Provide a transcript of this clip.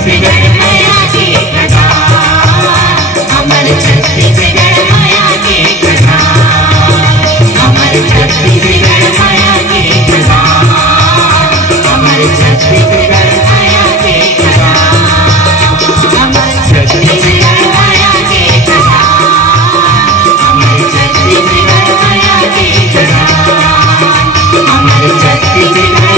छत्तीसगढ़ माया के खजान, अमर छत्तीसगढ़ माया के खजान, अमर छत्तीसगढ़ माया के खजान, अमर छत्तीसगढ़ माया के खजान, अमर छत्तीसगढ़ माया के खजान, अमर छत्तीसगढ़ माया के खजान, अमर छत्तीसगढ़